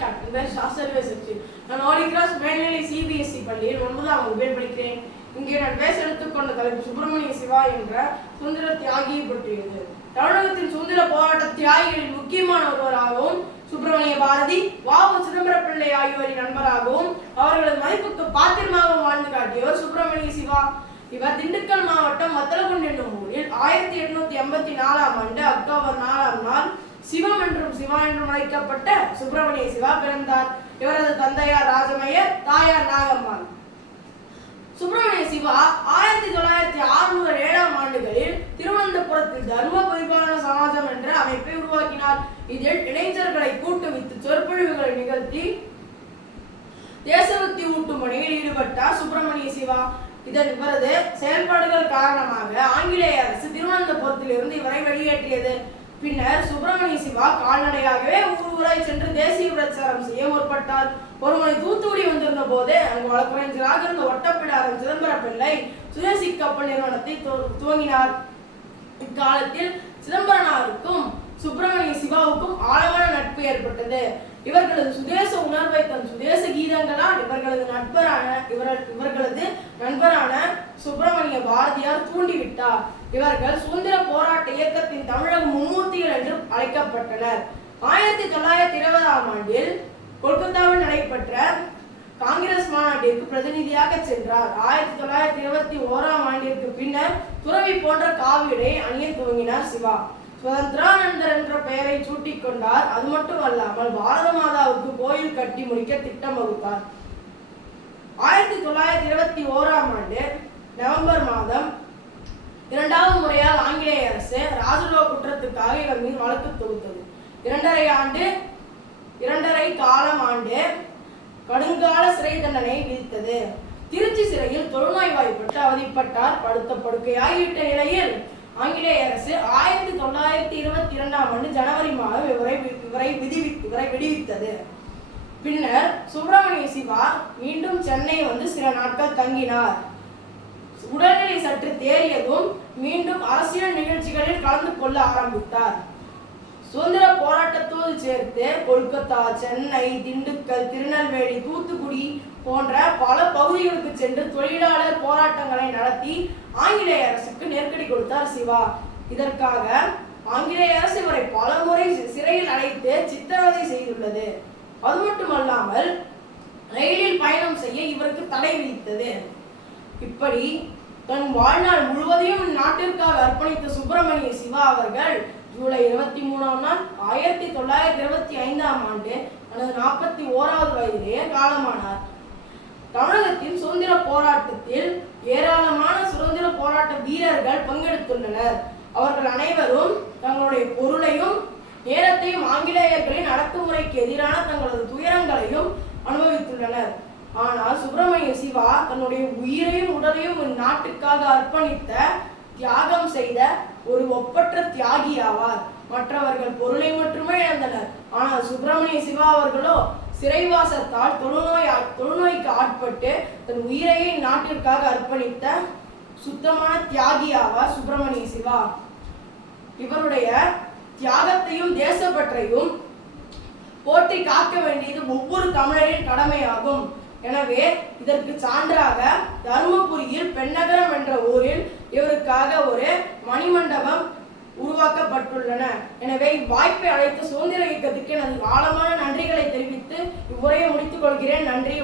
வணக்கம். என் பேர் சாஸ்திரி சக்தி. நான் ஹோலி கிராஸ் மேல்நிலை சிபிஎஸ்இ பள்ளியில் 9ஆம் வகுப்பில் படிக்கிறேன். இங்கே நான் பேச எடுத்துக்கொண்ட தலைப்பு சுப்பிரமணிய சிவா என்ற சுதந்திர தியாகியை பற்றியது. தமிழகத்தின் சுதந்திர போராட்ட தியாகிகளில் முக்கியமான ஒருவராகவும் சுப்பிரமணிய பாரதி, வ.உ. சிதம்பரப்பிள்ளை ஆகியோரின் நண்பராகவும் அவர்களது மதிப்புக்கு பாத்திரமாகவும் வாழ்ந்து காட்டியவர் சுப்பிரமணிய சிவா. இவர் திண்டுக்கல் மாவட்டம் வத்தலகுண்டு என்னும் ஊரில் 1884ஆம் ஆண்டு அக்டோபர் 4ஆம் நாள் சிவம் என்றும் சிவா என்றும் அழைக்கப்பட்ட சுப்பிரமணிய சிவா பிறந்தார். இவரது தந்தையார் ராஜமையர், தாயார் நாகம்மாள். சுப்பிரமணிய சிவா 1906 முதல் 7ஆம் ஆண்டுகளில் திருவனந்தபுரத்தில் தர்ம பரிபாலன சமாஜம் என்ற அமைப்பை உருவாக்கினார். இதில் இளைஞர்களை கூட்டுவித்து சொற்பொழிவுகளை நிகழ்த்தி தேசபக்தி ஊட்டும் பணியில் ஈடுபட்டார் சுப்பிரமணிய சிவா. இவரது செயல்பாடுகள் காரணமாக ஆங்கிலேய அரசு திருவனந்தபுரத்தில் இருந்து இவரை வெளியேற்றியது. பின்னர் சுப்பிரமணிய சிவா கால்நடையாகவே ஊராய் சென்று தேசிய பிரச்சாரம் செய்ய முற்பட்டார். ஒருமுறை தூத்துக்குடி வந்திருந்த போது அங்கு வழக்கறிஞராக இருந்த ஒட்டப்பிடாரம் சிதம்பரப்பிள்ளை சுதேசி கப்பல் நிறுவனத்தை துவங்கினார். இக்காலத்தில் சிதம்பரனாருக்கும் சுப்பிரமணிய சிவாவுக்கும் ஆழமான நட்பு ஏற்பட்டது. இவர்களது சுதேச உணர்வை தன் சுதேச கீதங்களால் இவர்களது நண்பரான சுப்பிரமணிய பாரதியார் தூண்டிவிட்டார். இவர்கள் சுதந்திர போராட்ட இயக்கத்தின் தமிழக மும்மூர்த்திகள் என்று அழைக்கப்பட்டனர். 1920ஆம் ஆண்டில் கொல்கத்தாவில் நடைபெற்ற காங்கிரஸ் மாநாட்டிற்கு பிரதிநிதியாக சென்றார். 1921ஆம் ஆண்டிற்கு பின்னர் துறவி போன்ற காவியடை அணிய துவங்கினார் சிவா. சுதந்திரானந்தர் என்ற பெயரை சூட்டிக் கொண்டார். அது மட்டுமல்லாமல் பாரத மாதாவுக்கு கோயில் கட்டி முடிக்க திட்டம் வகுத்தார். 1921ஆம் ஆண்டு நவம்பர் மாதம் 2வது முறையாக ஆங்கிலேய அரசு ராஜலோக குற்றத்துக்காக இவர் மீது வழக்கு தொகுத்தது. 2.5 காலம் ஆண்டு கடுங்கால சிறை தண்டனை விதித்தது. திருச்சி சிறையில் தொழுநோய்வாய்ப்பட்டு அவதிப்பட்டார். படுத்த படுக்கையாகிவிட்ட நிலையில் ஆங்கிலேய அரசு 1922ஆம் ஆண்டு ஜனவரி மாதம் இவரை விடுவித்தது. பின்னர் சுப்பிரமணிய சிவா மீண்டும் சென்னை வந்து சில நாட்கள் தங்கினார். உடல்நிலை சற்று தேறியதும் மீண்டும் அரசியல் நிகழ்ச்சிகளில் கலந்து கொள்ள ஆரம்பித்தார். சுதந்திர போராட்டத்தோடு சேர்த்து கொல்கத்தா, சென்னை, திண்டுக்கல், திருநெல்வேலி, தூத்துக்குடி போன்ற பல பகுதிகளுக்கு சென்று தொழிலாளர் போராட்டங்களை நடத்தி ஆங்கிலேய அரசுக்கு நெருக்கடி கொடுத்தார் சிவா. இதற்காக ஆங்கிலேய அரசு இவரை பல முறை சிறையில் அடைத்து சித்திரவதை செய்துள்ளது. அது மட்டுமல்லாமல் ரயிலில் பயணம் செய்ய இவருக்கு தடை விதித்தது. இப்படி தன் வாழ்நாள் முழுவதையும் நாட்டிற்காக அர்ப்பணித்த சுப்பிரமணிய சிவா அவர்கள் ஜூலை 23ஆம் நாள் 1925ஆம் ஆண்டு தனது 41வது வயதிலேயே காலமானார். தமிழகத்தின் சுதந்திர போராட்டத்தில் ஏராளமான சுதந்திர போராட்ட வீரர்கள் பங்கெடுத்துள்ளனர். அவர்கள் அனைவரும் தங்களுடைய பொருளையும் நேரத்தையும் ஆங்கிலேயர்களின் அடக்குமுறைக்கு எதிரான தங்களது துயரங்களையும் அனுபவித்துள்ளனர். ஆனால் சுப்பிரமணிய சிவா தன்னுடைய உயிரையும் உடலையும் நாட்டுக்காக அர்ப்பணித்த தியாகம் செய்த ஒரு ஒப்பற்ற தியாகி ஆவார். மற்றவர்கள் பொருளை மட்டுமே இழந்தனர். ஆனால் சுப்பிரமணிய சிவா அவர்களோ சிறைவாசத்தால் தொழுநோய்க்கு ஆட்பட்டு தன் உயிரையை நாட்டிற்காக அர்ப்பணித்த சுத்தமான தியாகி ஆவார் சுப்பிரமணிய சிவா. இவருடைய தியாகத்தையும் தேசப்பற்றையும் போற்றி காக்க வேண்டியது ஒவ்வொரு தமிழரின் கடமையாகும். எனவே இதற்கு சான்றாக தருமபுரியில் பெண்ணகரம் என்ற ஊரில் இவருக்காக ஒரு மணிமண்டபம் உருவாக்கப்பட்டுள்ளன. எனவே இவ்வாய்ப்பை அழைத்த சுதந்திர இயக்கத்துக்கு எனது ஆழமான நன்றிகளை தெரிவித்து இவ்வுரையை முடித்துக் கொள்கிறேன். நன்றி.